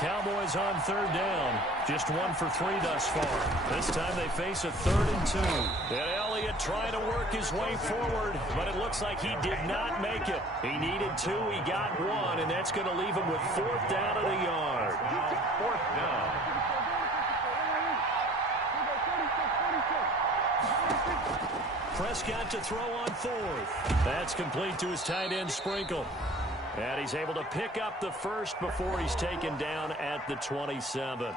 Cowboys on third down. Just 1 for 3 thus far. This time they face a 3rd and 2. And Elliott trying to work his way forward, but it looks like he did not make it. He needed 2, he got 1, and that's going to leave him with 4th down at a yard. Now 4th down. Prescott to throw on 4th. That's complete to his tight end Sprinkle. And he's able to pick up the first before he's taken down at the 27.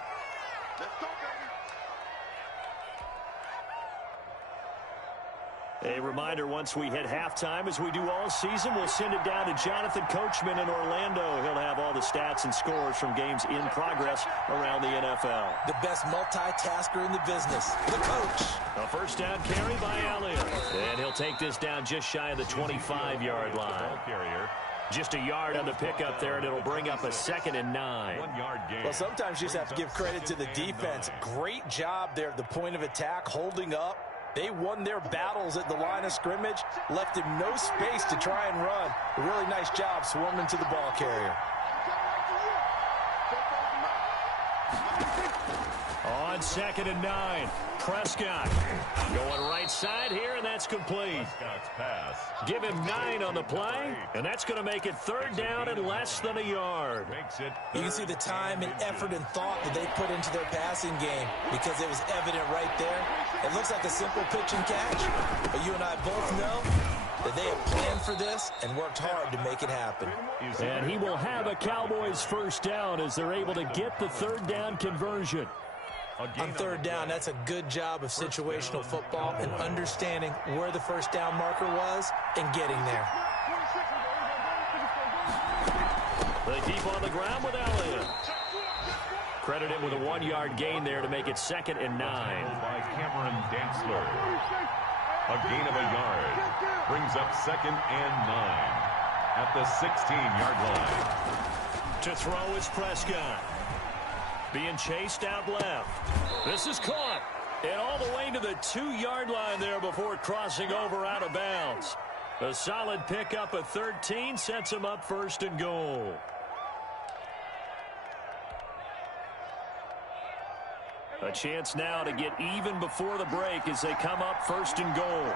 A reminder, once we hit halftime, as we do all season, we'll send it down to Jonathan Coachman in Orlando. He'll have all the stats and scores from games in progress around the NFL. The best multitasker in the business, the coach. A first down carry by Elliott. And he'll take this down just shy of the 25-yard line. Just a yard on the pickup there, and it'll bring up a 2nd and 9. 1 yard gain. Well, sometimes you just have to give credit to the defense. Great job there at the point of attack, holding up. They won their battles at the line of scrimmage, left him no space to try and run. A really nice job swarming to the ball carrier. On 2nd and 9, Prescott going right side here, and that's complete. Prescott's pass. Give him 9 on the play, and that's going to make it 3rd down and less than a yard. Makes it. You can see the time and effort and thought that they put into their passing game because it was evident right there. It looks like a simple pitch and catch, but you and I both know that they have planned for this and worked hard to make it happen. And he will have a Cowboys first down as they're able to get the 3rd down conversion. On 3rd down, that's a good job of situational football and understanding where the first down marker was and getting there. They keep on the ground with Elliott. Credit him with a 1-yard gain there to make it 2nd and 9. By Cameron Dantzler. A gain of a yard. Brings up 2nd and 9 at the 16-yard line. To throw is Prescott. Being chased out left. This is caught. And all the way to the 2-yard line there before crossing over out of bounds. A solid pickup of 13 sets him up 1st and goal. A chance now to get even before the break as they come up 1st and goal.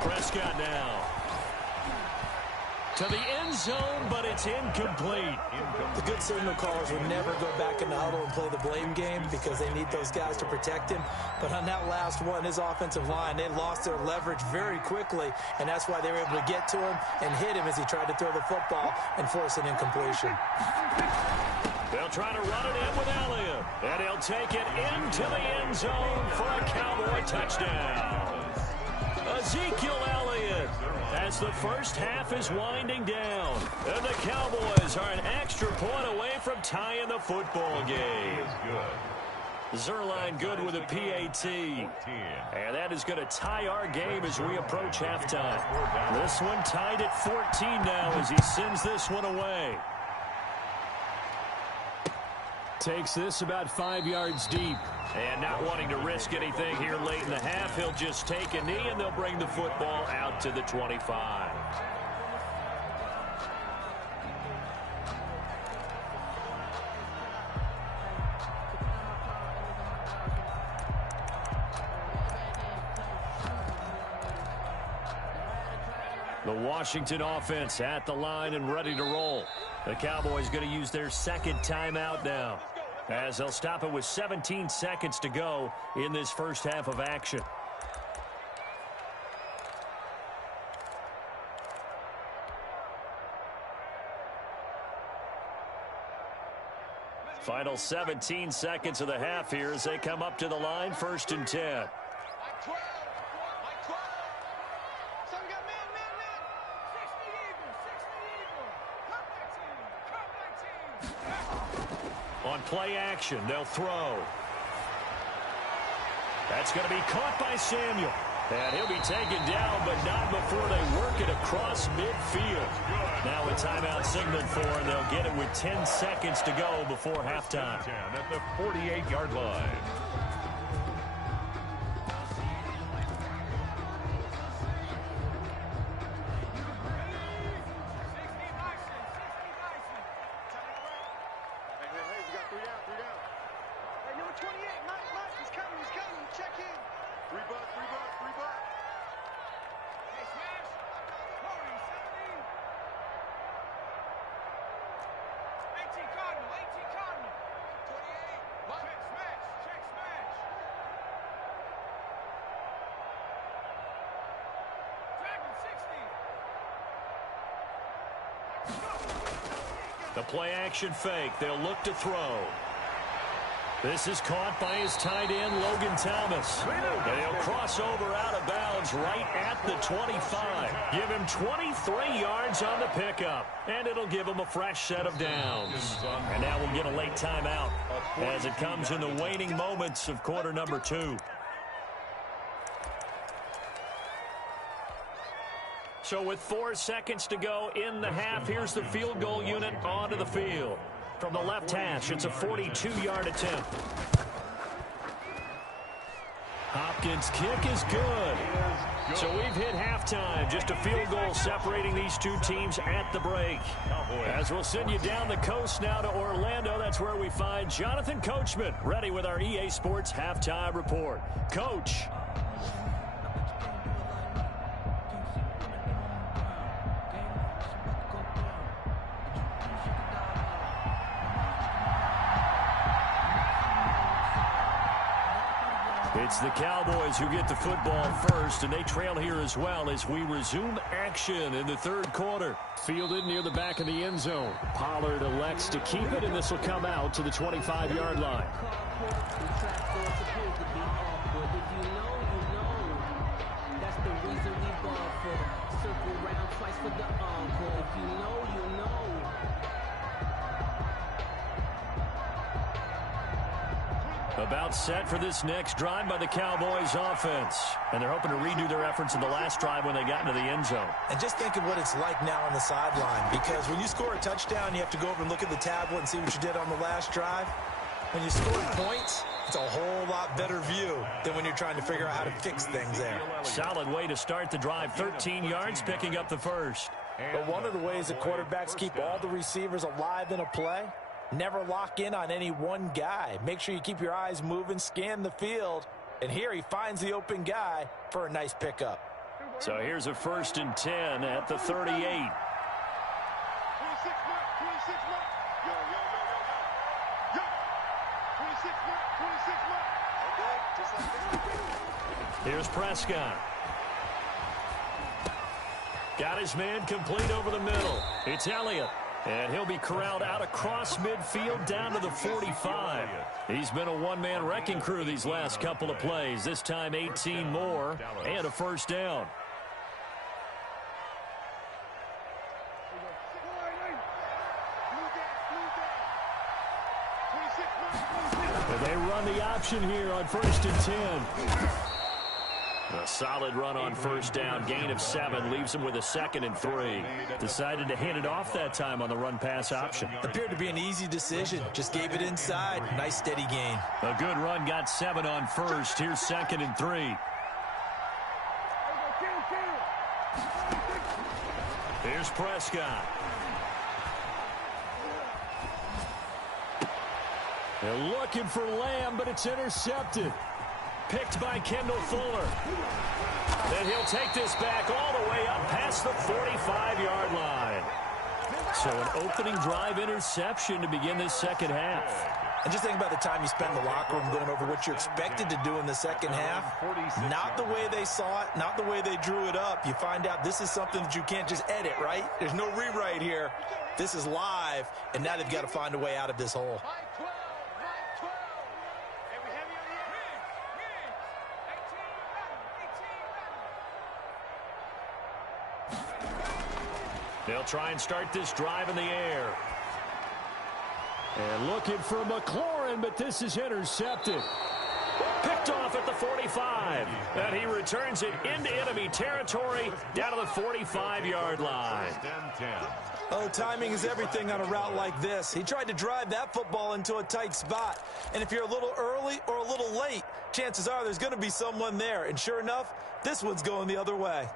Prescott now to the end zone, but it's incomplete. The good signal callers will never go back in the huddle and play the blame game because they need those guys to protect him. But on that last one, his offensive line, they lost their leverage very quickly, and that's why they were able to get to him and hit him as he tried to throw the football and force an incompletion. They'll try to run it in with Elliott, and he'll take it into the end zone for a Cowboy touchdown. Ezekiel Elliott, as the first half is winding down, and the Cowboys are an extra point away from tying the football game. Zerline good with a PAT, and that is going to tie our game as we approach halftime. This one tied at 14 now as he sends this one away. Takes this about 5 yards deep. And not wanting to risk anything here late in the half, he'll just take a knee and they'll bring the football out to the 25. The Washington offense at the line and ready to roll. The Cowboys going to use their 2nd timeout now, as they'll stop it with 17 seconds to go in this first half of action. Final 17 seconds of the half here as they come up to the line, 1st and 10. On play action, they'll throw. That's going to be caught by Samuel. And he'll be taken down, but not before they work it across midfield. Now a timeout signaled for, and they'll get it with 10 seconds to go before halftime. At the 48-yard line. The play action fake. They'll look to throw. This is caught by his tight end, Logan Thomas. And he'll cross over out of bounds right at the 25. Give him 23 yards on the pickup. And it'll give him a fresh set of downs. And now we'll get a late timeout as it comes in the waning moments of quarter number 2. So with 4 seconds to go in the half, here's the field goal unit onto the field. From the left hash, it's a 42-yard attempt. Hopkins' kick is good. So we've hit halftime. Just a field goal separating these two teams at the break. As we'll send you down the coast now to Orlando, that's where we find Jonathan Coachman ready with our EA Sports halftime report. Coach. It's the Cowboys who get the football first, and they trail here as well as we resume action in the third quarter. Fielded near the back of the end zone. Pollard elects to keep it, and this will come out to the 25-yard line. About set for this next drive by the Cowboys offense. And they're hoping to redo their efforts in the last drive when they got into the end zone. And just think of what it's like now on the sideline. Because when you score a touchdown, you have to go over and look at the tablet and see what you did on the last drive. When you score points, it's a whole lot better view than when you're trying to figure out how to fix things there. Solid way to start the drive. 13 yards, picking up the first. But one of the ways that quarterbacks keep all the receivers alive in a play, never lock in on any one guy. Make sure you keep your eyes moving, scan the field. And here he finds the open guy for a nice pickup. So here's a 1st and 10 at the 38. Here's Prescott. Got his man complete over the middle. It's Elliott. And he'll be corralled out across midfield down to the 45. He's been a one-man wrecking crew these last couple of plays. This time 18 more and a first down. And they run the option here on 1st and 10. A solid run on first down. Gain of 7 leaves him with a 2nd and 3. Decided to hand it off that time on the run-pass option. Appeared to be an easy decision. Just gave it inside. Nice steady gain. A good run. Got 7 on first. Here's 2nd and 3. Here's Prescott. They're looking for Lamb, but it's intercepted. Picked by Kendall Fuller. And he'll take this back all the way up past the 45-yard line. So an opening drive interception to begin this second half. And just think about the time you spend in the locker room going over what you're expected to do in the second half. Not the way they saw it, not the way they drew it up. You find out this is something that you can't just edit, right? There's no rewrite here. This is live, and now they've got to find a way out of this hole. They'll try and start this drive in the air. And looking for McLaurin, but this is intercepted. Picked off at the 45. And he returns it into enemy territory down to the 45-yard line. Oh, timing is everything on a route like this. He tried to drive that football into a tight spot. And if you're a little early or a little late, chances are there's going to be someone there. And sure enough, this one's going the other way.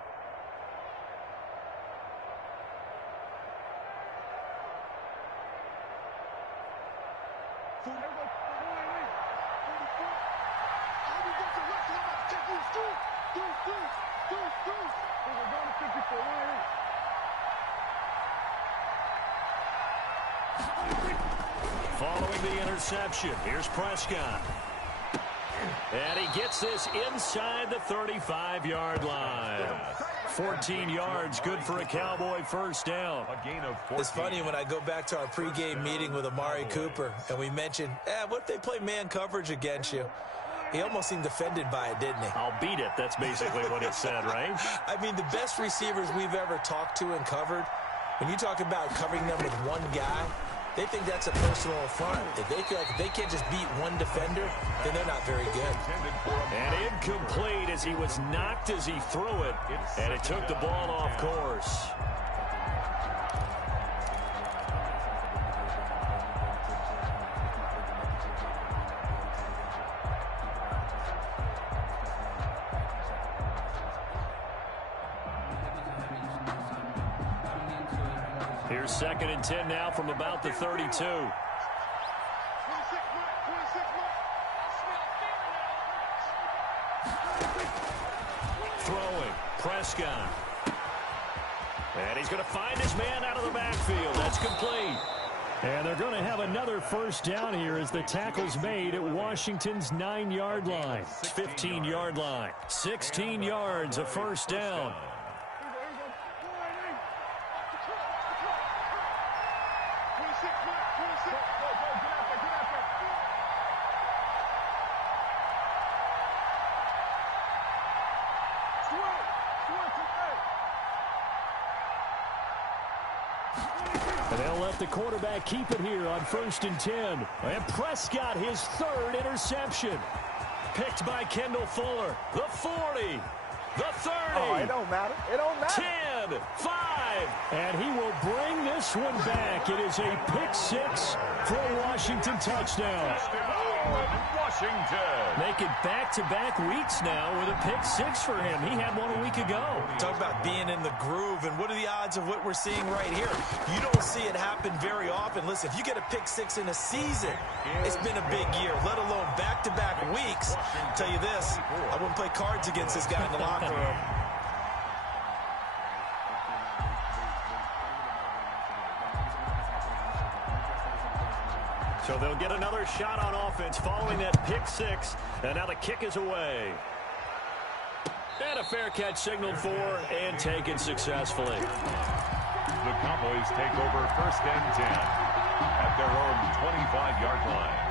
Following the interception, here's Prescott. And he gets this inside the 35-yard line. 14 yards, good for a Cowboy first down. A gain of 14. It's funny when I go back to our pregame meeting with Amari Cooper, and we mentioned, what if they play man coverage against you? He almost seemed offended by it, didn't he? I'll beat it. That's basically what he said, right? I mean, the best receivers we've ever talked to and covered, when you talk about covering them with one guy, they think that's a personal affront. If they feel like if they can't just beat one defender, then they're not very good. And incomplete as he was knocked as he threw it, and it took the ball off course. Here's 2nd and 10 now from about the 32. Throwing, Prescott. And he's going to find his man out of the backfield. That's complete. And they're going to have another first down here as the tackle's made at Washington's 9-yard line. 15-yard line. 16 yards, a first down. And they'll let the quarterback keep it here on 1st and 10. And Prescott, his 3rd interception. Picked by Kendall Fuller. The 40. The 30. Oh, it don't matter. It don't matter. 10, 5. And he will bring this one back. It is a pick 6 for a Washington touchdown. Washington. Make it back-to-back weeks now with a pick 6 for him. He had one a week ago. Talk about being in the groove, and what are the odds of what we're seeing right here? You don't see it happen very often. Listen, if you get a pick 6 in a season, it's been a big year, let alone back-to-back weeks. I'll tell you this, I wouldn't play cards against this guy in the locker room. So they'll get another shot on offense following that pick 6. And now the kick is away. And a fair catch signaled for and taken successfully. The Cowboys take over 1st and 10 at their own 25-yard line.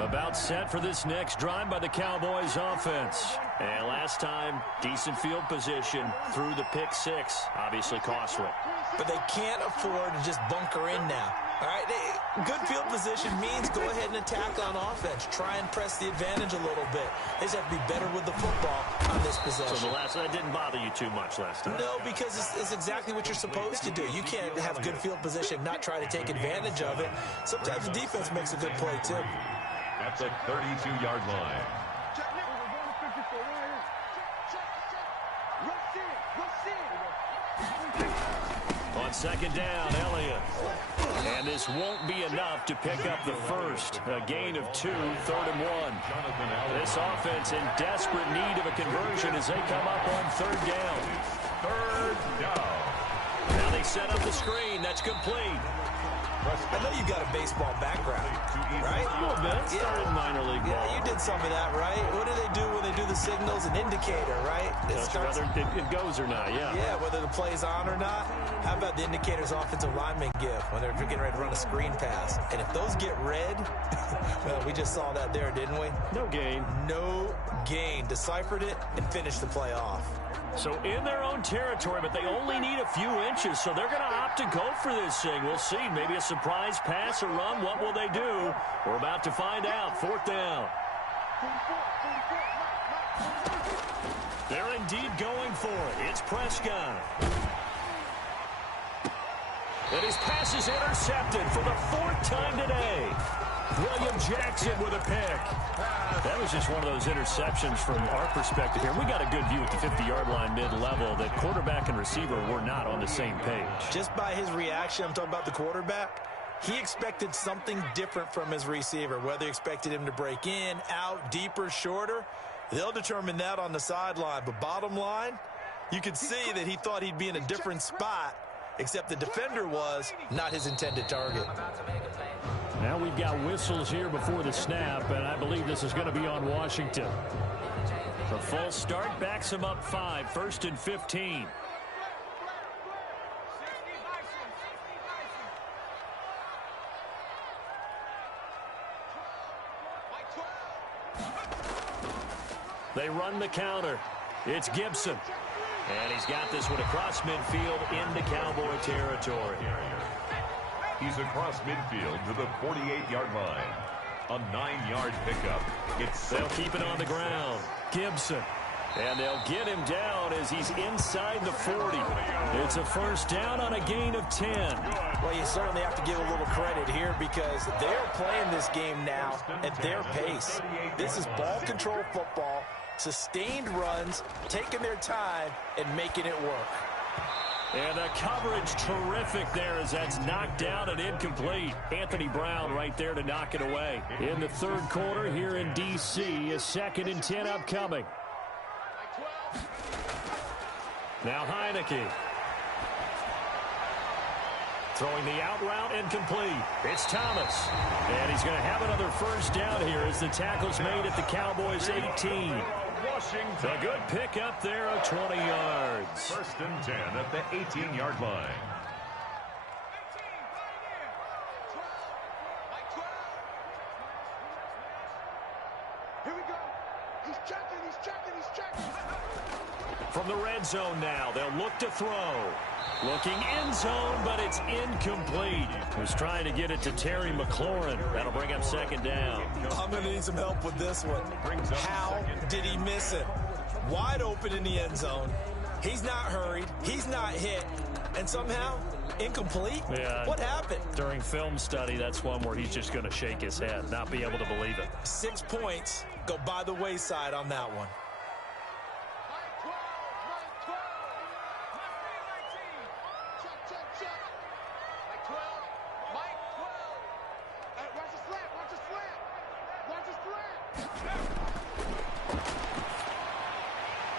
About set for this next drive by the Cowboys offense. And last time, decent field position through the pick 6. Obviously costly. But they can't afford to just bunker in now. All right, good field position means go ahead and attack on offense. Try and press the advantage a little bit. They just have to be better with the football on this possession. So that didn't bother you too much last time? No, because it's exactly what you're supposed to do. You can't have good field position, not try to take advantage of it. Sometimes the defense makes a good play, too. At the 32-yard line. On 2nd down, Elliott. And this won't be enough to pick up the first. A gain of 2, 3rd and 1. This offense in desperate need of a conversion as they come up on 3rd down. 3rd down. Now they set up the screen. That's complete. I know you got a baseball background, right? A little bit. Started minor league ball. Yeah, you did some of that, right? What do they do when they do the signals? An indicator, right? Whether it goes or not, yeah. Yeah, whether the play's on or not. How about the indicators offensive linemen give when they're getting ready to run a screen pass? And if those get red, well, we just saw that there, didn't we? No gain. No gain. Deciphered it and finished the play off. So in their own territory, but they only need a few inches, so they're going to opt to go for this thing. We'll see. Maybe a surprise pass or run. What will they do? We're about to find out. 4th down. They're indeed going for it. It's Prescott. And his pass is intercepted for the 4th time today. William Jackson with a pick. That was just one of those interceptions from our perspective here. We got a good view at the 50-yard line mid-level that quarterback and receiver were not on the same page. Just by his reaction, I'm talking about the quarterback, he expected something different from his receiver, whether he expected him to break in, out, deeper, shorter. They'll determine that on the sideline. But bottom line, you could see that he thought he'd be in a different spot except the defender was not his intended target. Now we've got whistles here before the snap, and I believe this is going to be on Washington. The false start backs him up 5, 1st and 15. They run the counter. It's Gibson. And he's got this one across midfield into Cowboy territory. He's across midfield to the 48-yard line. A 9-yard pickup. They'll keep it on the ground. Gibson. And they'll get him down as he's inside the 40. It's a first down on a gain of 10. Well, you certainly have to give a little credit here because they're playing this game now at their pace. This is ball control football, sustained runs, taking their time, and making it work. And the coverage terrific there as that's knocked down and incomplete. Anthony Brown right there to knock it away. In the third quarter here in D.C., a 2nd and 10 upcoming. Now Heineke. Throwing the out route incomplete. It's Thomas. And he's going to have another first down here as the tackle's made at the Cowboys' 18. A good pickup there of 20 yards. 1st and 10 at the 18-yard line. Here we go. He's checking. From the red zone now, they'll look to throw. Looking end zone, but it's incomplete. Was trying to get it to Terry McLaurin. That'll bring up 2nd down. I'm going to need some help with this one. How did he miss it? Wide open in the end zone. He's not hurried. He's not hit. And somehow, incomplete? Yeah. What happened? During film study, that's one where he's just going to shake his head, not be able to believe it. 6 points go by the wayside on that one.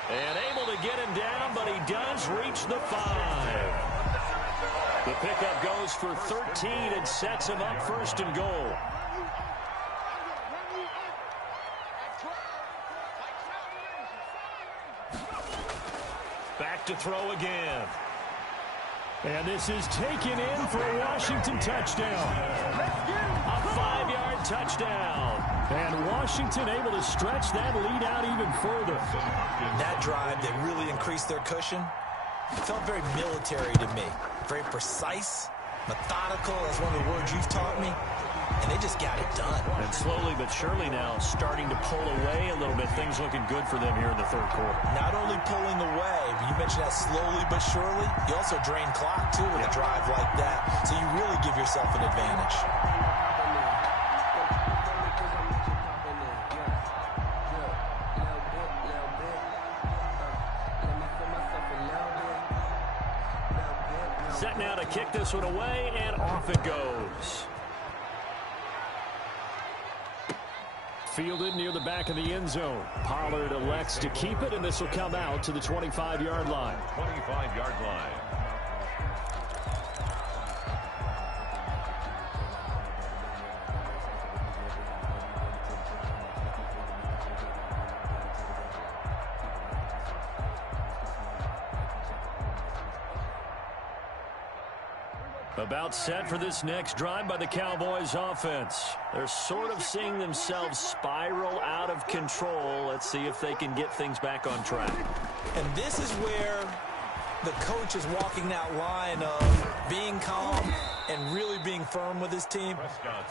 And able to get him down, but he does reach the 5. The pickup goes for 13 and sets him up 1st and goal. Back to throw again. And this is taken in for a Washington touchdown. A 5-yard touchdown. And Washington able to stretch that lead out even further. That drive that really increased their cushion felt very military to me. Very precise, methodical, that's one of the words you've taught me. And they just got it done. And slowly but surely now starting to pull away a little bit. Things looking good for them here in the third quarter. Not only pulling away, but you mentioned that slowly but surely. You also drain clock, too, with a drive like that. So you really give yourself an advantage. Set now to kick this one away, and off it goes. Fielded near the back of the end zone. Pollard elects to keep it, and this will come out to the 25-yard line. 25-yard line. About set for this next drive by the Cowboys offense. They're sort of seeing themselves spiral out of control. Let's see if they can get things back on track. And this is where the coach is walking that line of being calm and really being firm with his team.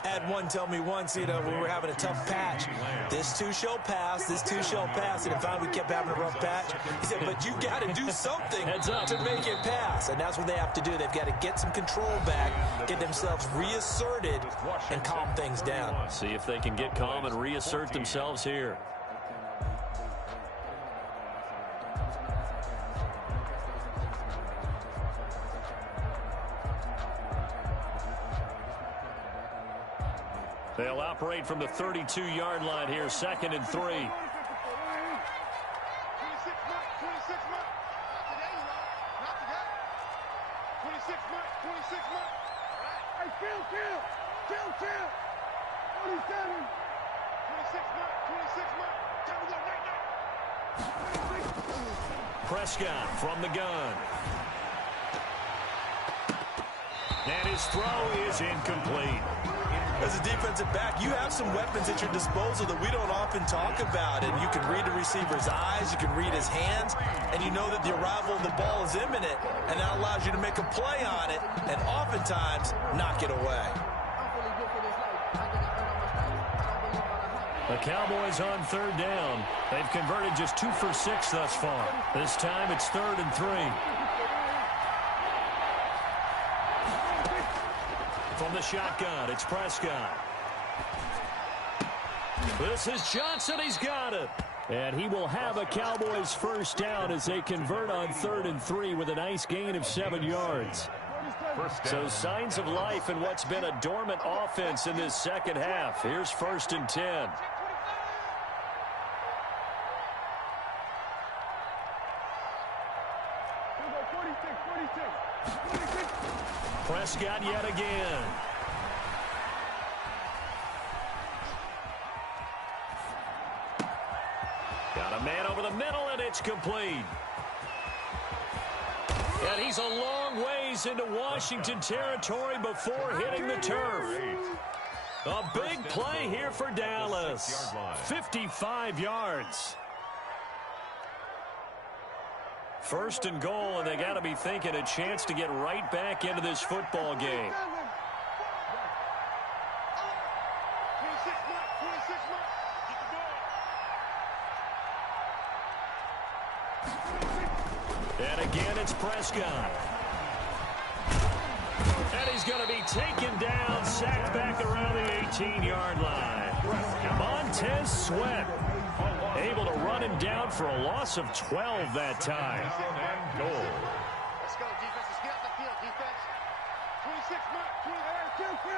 I had one tell me once, we were having a tough patch. This too shall pass, this too shall pass. And if we kept having a rough patch, he said, but you got to do something to make it pass. And that's what they have to do. They've got to get some control back, get themselves reasserted, and calm things down. See if they can get calm and reassert themselves here. They'll operate from the 32-yard line here, 2nd and 3. Hey, kill. 47. 26 mark. Time to go right now. Prescott from the gun. And his throw is incomplete. As a defensive back, you have some weapons at your disposal that we don't often talk about. And you can read the receiver's eyes, you can read his hands, and you know that the arrival of the ball is imminent, and that allows you to make a play on it and oftentimes knock it away. The Cowboys on third down. They've converted just 2 for 6 thus far. This time it's 3rd and 3. From the shotgun, it's Prescott. This is Johnson. He's got it. And he will have a Cowboys first down as they convert on 3rd and 3 with a nice gain of 7 yards. So signs of life in what's been a dormant offense in this second half. Here's 1st and 10. Prescott yet again. Got a man over the middle, and it's complete. And he's a long ways into Washington territory before hitting the turf. A big play here for Dallas. 55 yards. 1st and goal, and they got to be thinking a chance to get right back into this football game. And again, it's Prescott. And he's going to be taken down, sacked back around the 18-yard line. Montez Sweat able to run him down for a loss of 12 that time. And goal. Let's go, defense. Let's get out the field, defense. 26 mark. 26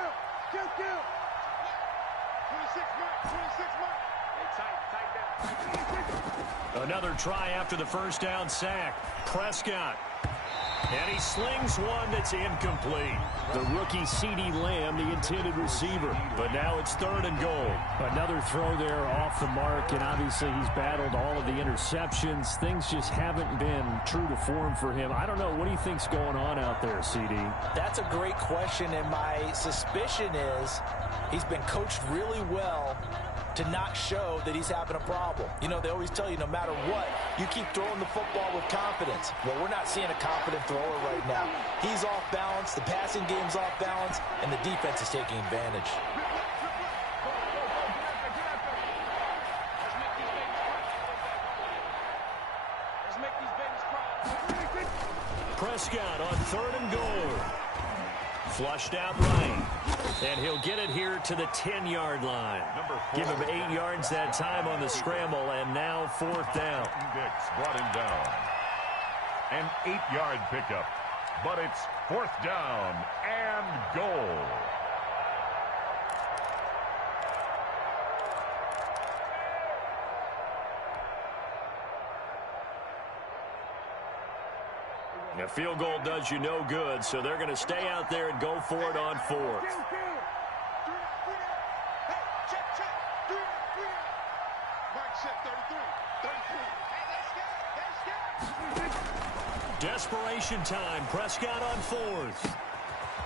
mark. Hey, tight down. Another try after the first down sack. Prescott. And he slings one that's incomplete. The rookie CeeDee Lamb, the intended receiver. But now it's 3rd and goal. Another throw there off the mark, and obviously he's battled all of the interceptions. Things just haven't been true to form for him. I don't know. What do you think's going on out there, CD? That's a great question, and my suspicion is he's been coached really well to not show that he's having a problem. You know, they always tell you no matter what, you keep throwing the football with confidence. Well, we're not seeing a confident thrower right now. He's off balance, the passing game's off balance, and the defense is taking advantage. Prescott on 3rd and goal. Flushed out right. And he'll get it here to the 10-yard line. Give him 8 yards that time on the scramble, and now 4th down. Dix brought him down. An 8-yard pickup, but it's 4th down and goal. A field goal does you no good, so they're going to stay out there and go for it on 4th. Desperation time. Prescott on 4th.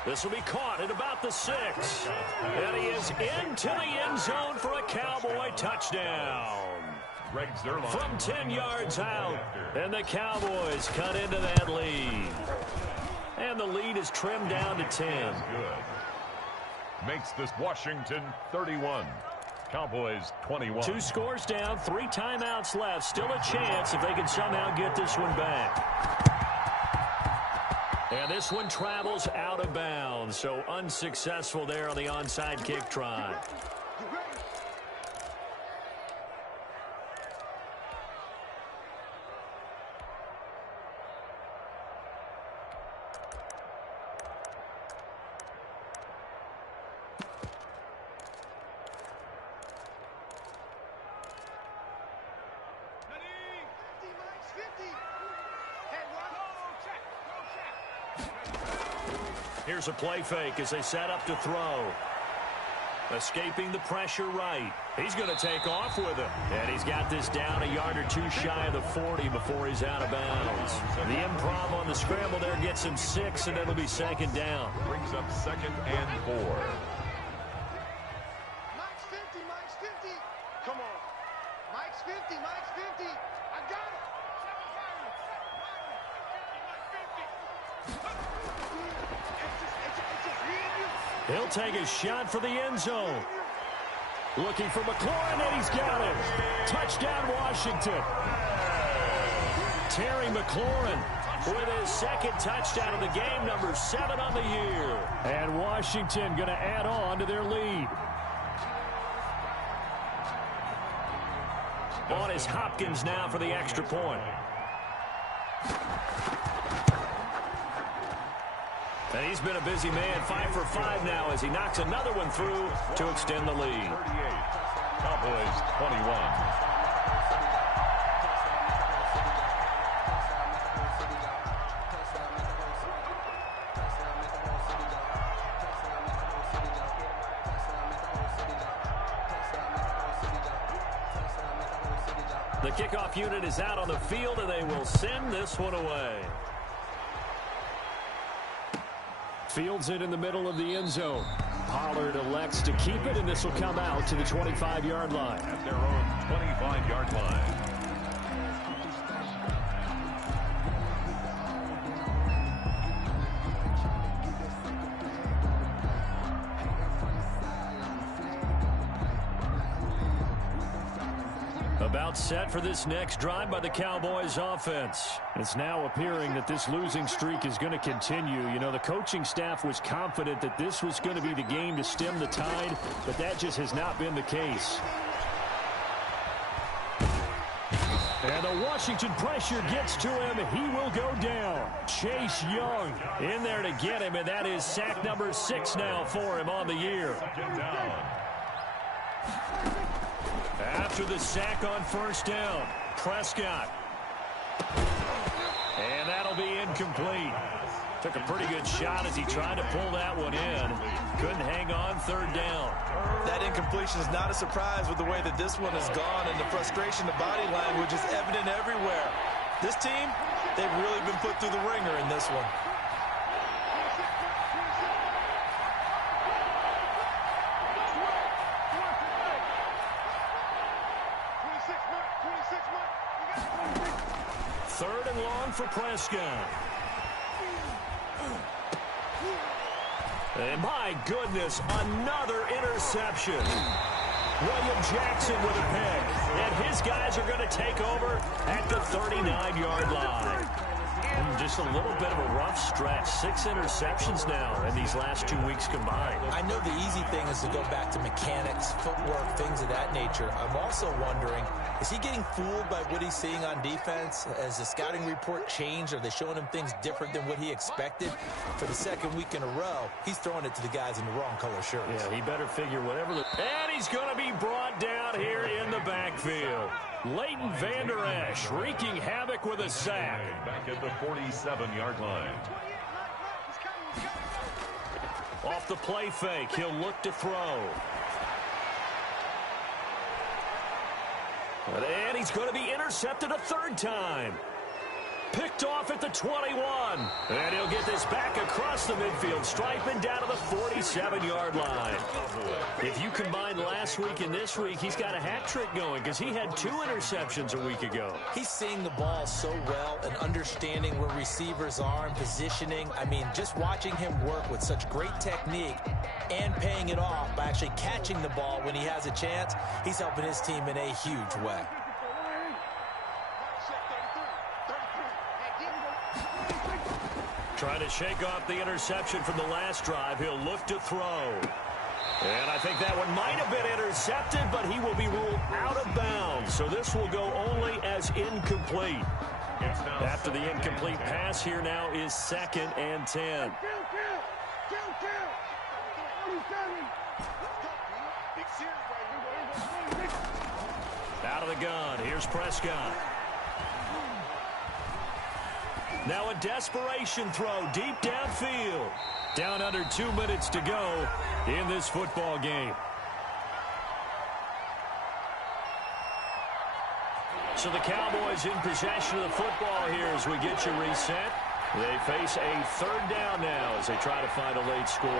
This will be caught at about the 6. And he is into the end zone for a Cowboy touchdown. From 10 yards out, and the Cowboys cut into that lead. And the lead is trimmed down to 10. Good. Makes this Washington 31. Cowboys 21. 2 scores down, 3 timeouts left. Still a chance if they can somehow get this one back. And this one travels out of bounds, so unsuccessful there on the onside kick try. Here's a play fake as they set up to throw. Escaping the pressure right. He's going to take off with him. And he's got this down a yard or two shy of the 40 before he's out of bounds. The improv on the scramble there gets him 6, and it'll be second down. Brings up 2nd and 4. Mike's 50, Mike's 50. Come on. Mike's 50, Mike's 50. I got it. He'll take a shot for the end zone. Looking for McLaurin, and he's got him. Touchdown, Washington. Terry McLaurin with his second touchdown of the game, number 7 on the year. And Washington going to add on to their lead. On is Hopkins now for the extra point. And he's been a busy man, 5 for 5 now as he knocks another one through to extend the lead. 38. Cowboys 21. The kickoff unit is out on the field, and they will send this one away. Fields it in the middle of the end zone. Pollard elects to keep it, and this will come out to the 25-yard line. At their own 25-yard line. About set for this next drive by the Cowboys offense. It's now appearing that this losing streak is going to continue. You know, the coaching staff was confident that this was going to be the game to stem the tide, but that just has not been the case. And the Washington pressure gets to him. He will go down. Chase Young in there to get him, and that is sack number 6 now for him on the year. Second down. After the sack on first down, Prescott. And that'll be incomplete. Took a pretty good shot as he tried to pull that one in. Couldn't hang on, third down. That incompletion is not a surprise with the way that this one has gone, and the frustration, the body language is evident everywhere. This team, they've really been put through the ringer in this one. Third and long for Prescott. And my goodness, another interception. William Jackson with a pick. And his guys are going to take over at the 39-yard line. Just a little bit of a rough stretch. 6 interceptions now in these last 2 weeks combined. I know the easy thing is to go back to mechanics, footwork, things of that nature. I'm also wondering, is he getting fooled by what he's seeing on defense? Has the scouting report changed? Are they showing him things different than what he expected? For the second week in a row, he's throwing it to the guys in the wrong color shirts. Yeah, he better figure whatever. And he's going to be brought down here in the backfield. Leighton Vander Esch wreaking havoc with a sack. Back at the 47-yard line. Off the play fake, he'll look to throw. And he's going to be intercepted a third time. Picked off at the 21. And he'll get this back across the midfield stripe and down to the 47-yard line. If you combine last week and this week, he's got a hat trick going because he had 2 interceptions a week ago. He's seeing the ball so well and understanding where receivers are and positioning. I mean, just watching him work with such great technique and paying it off by actually catching the ball when he has a chance, he's helping his team in a huge way. Trying to shake off the interception from the last drive. He'll look to throw. And I think that one might have been intercepted, but he will be ruled out of bounds. So this will go only as incomplete. After the incomplete pass, here now is 2nd and 10. Out of the gun. Here's Prescott. Now a desperation throw deep downfield. Down under 2 minutes to go in this football game. So the Cowboys in possession of the football here as we get you reset. They face a third down now as they try to find a late score.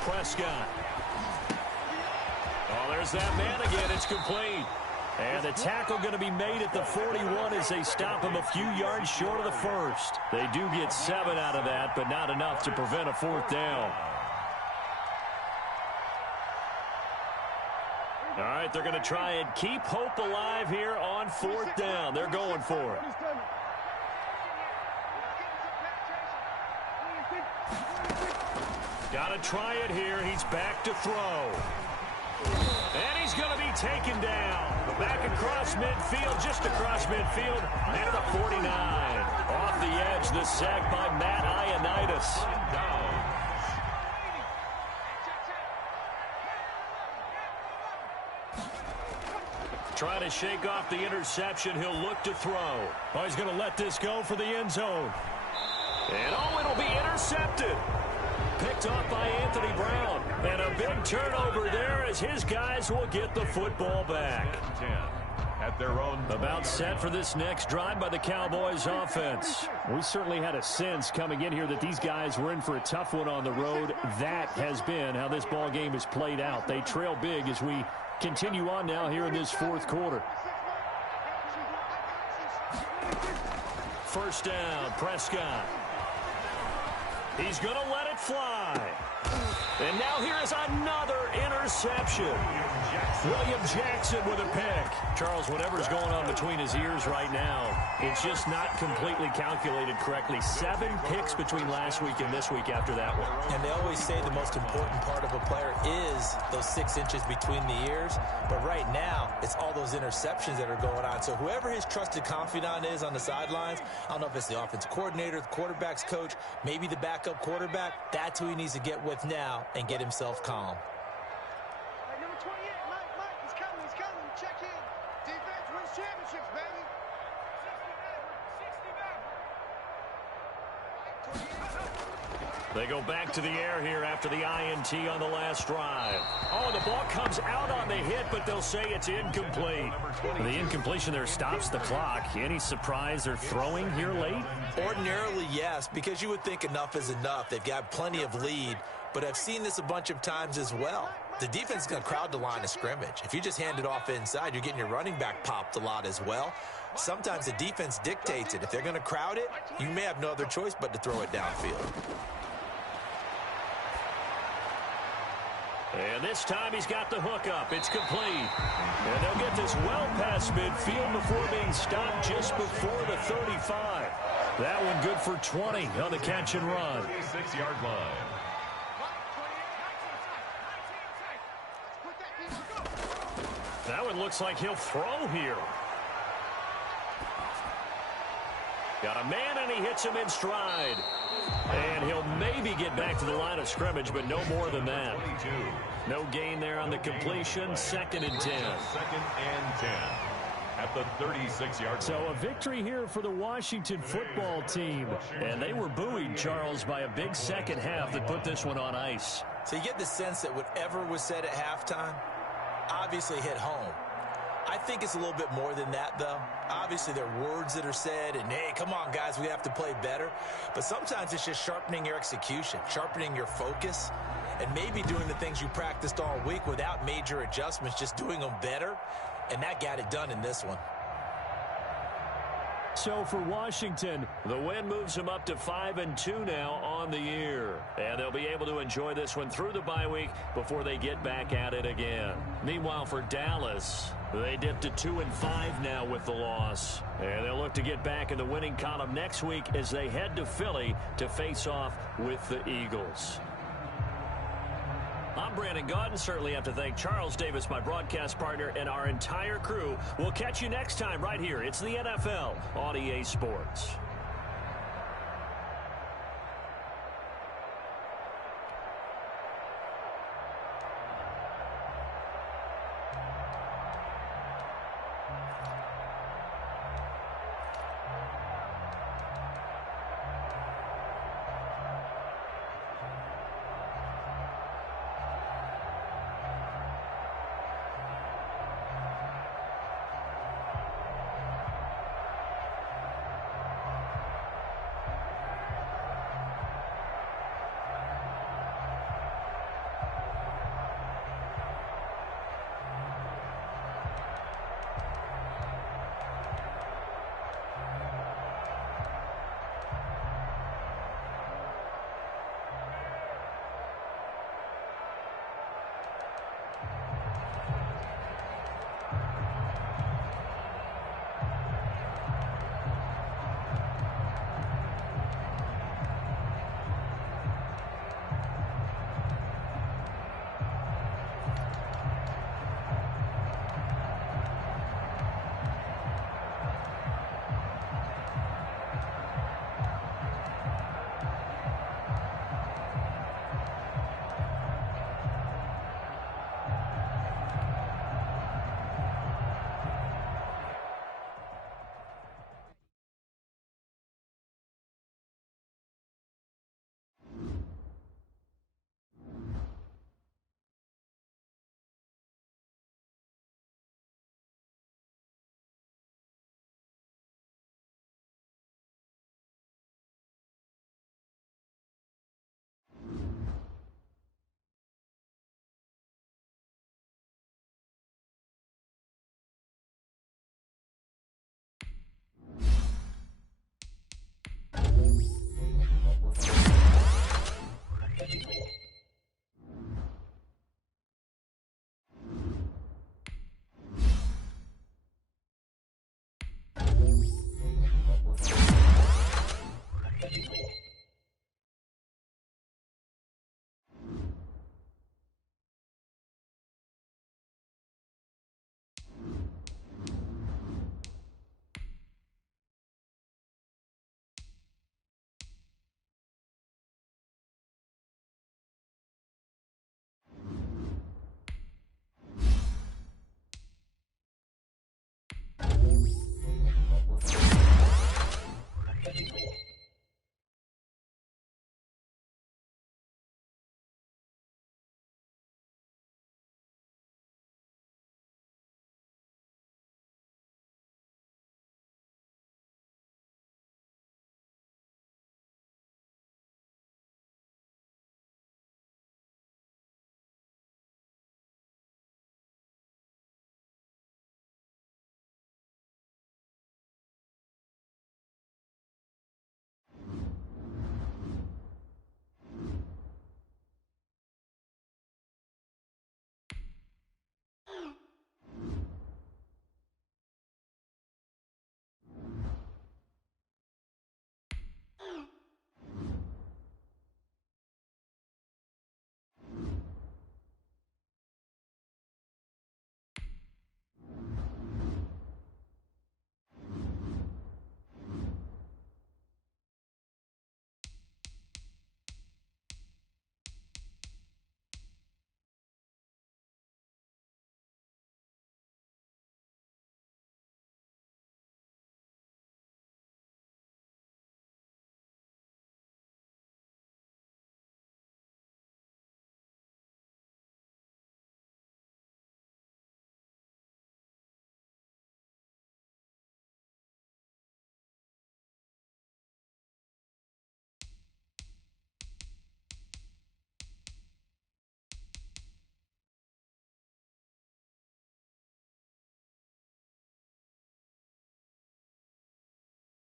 Prescott. Oh, there's that man again. It's complete. And the tackle going to be made at the 41 as they stop him a few yards short of the first. They do get 7 out of that, but not enough to prevent a fourth down. All right, they're going to try and keep hope alive here on fourth down. They're going for it. Got to try it here. He's back to throw. And he's going to be taken down. Back across midfield, just across midfield at the 49. Off the edge, the sack by Matt Ioannidis. Trying to shake off the interception. He'll look to throw. Oh, he's going to let this go for the end zone. And oh, it'll be intercepted. Picked off by Anthony Brown. And a big turnover there as his guys will get the football back. At their own about set for this next drive by the Cowboys offense. We certainly had a sense coming in here that these guys were in for a tough one on the road. That has been how this ball game has played out. They trail big as we continue on now here in this fourth quarter. First down, Prescott. He's going to let it fly. And now here is another interception. William Jackson with a pick. Charles, whatever's going on between his ears right now, it's just not completely calculated correctly. 7 picks between last week and this week after that one. And they always say the most important part of a player is those 6 inches between the ears. But right now, it's all those interceptions that are going on. So whoever his trusted confidant is on the sidelines, I don't know if it's the offensive coordinator, the quarterback's coach, maybe the backup quarterback, that's who he needs to get with now and get himself calm. Hey, number 28, Mike, he's coming, check in. Defense wins championships, baby. 69. They go back to the air here after the INT on the last drive. Oh, the ball comes out on the hit, but they'll say it's incomplete. The incompletion there stops the clock. Any surprise they're throwing here late? Ordinarily, yes, because you would think enough is enough. They've got plenty of lead, but I've seen this a bunch of times as well. The defense is going to crowd the line of scrimmage. If you just hand it off inside, you're getting your running back popped a lot as well. Sometimes the defense dictates it. If they're going to crowd it, you may have no other choice but to throw it downfield. And this time he's got the hook up. It's complete. And they'll get this well past midfield before being stopped just before the 35. That one good for 20 on the catch and run. 36-yard line. That one looks like he'll throw here. Got a man, and he hits him in stride. And he'll maybe get back to the line of scrimmage, but no more than that. 22. No gain there on the completion. 2nd and 10. 2nd and 10 at the 36-yard line. So a victory here for the Washington football team. And they were buoyed, Charles, by a big second half that put this one on ice. So you get the sense that whatever was said at halftime obviously hit home. I think it's a little bit more than that, though. Obviously, there are words that are said, and, hey, come on, guys, we have to play better. But sometimes it's just sharpening your execution, sharpening your focus, and maybe doing the things you practiced all week without major adjustments, just doing them better, and that got it done in this one. So for Washington, the win moves them up to 5-2 now on the year. And they'll be able to enjoy this one through the bye week before they get back at it again. Meanwhile, for Dallas, they dipped to 2-5 now with the loss. And they'll look to get back in the winning column next week as they head to Philly to face off with the Eagles. I'm Brandon Gaudin. Certainly have to thank Charles Davis, my broadcast partner, and our entire crew. We'll catch you next time right here. It's the NFL on EA Sports.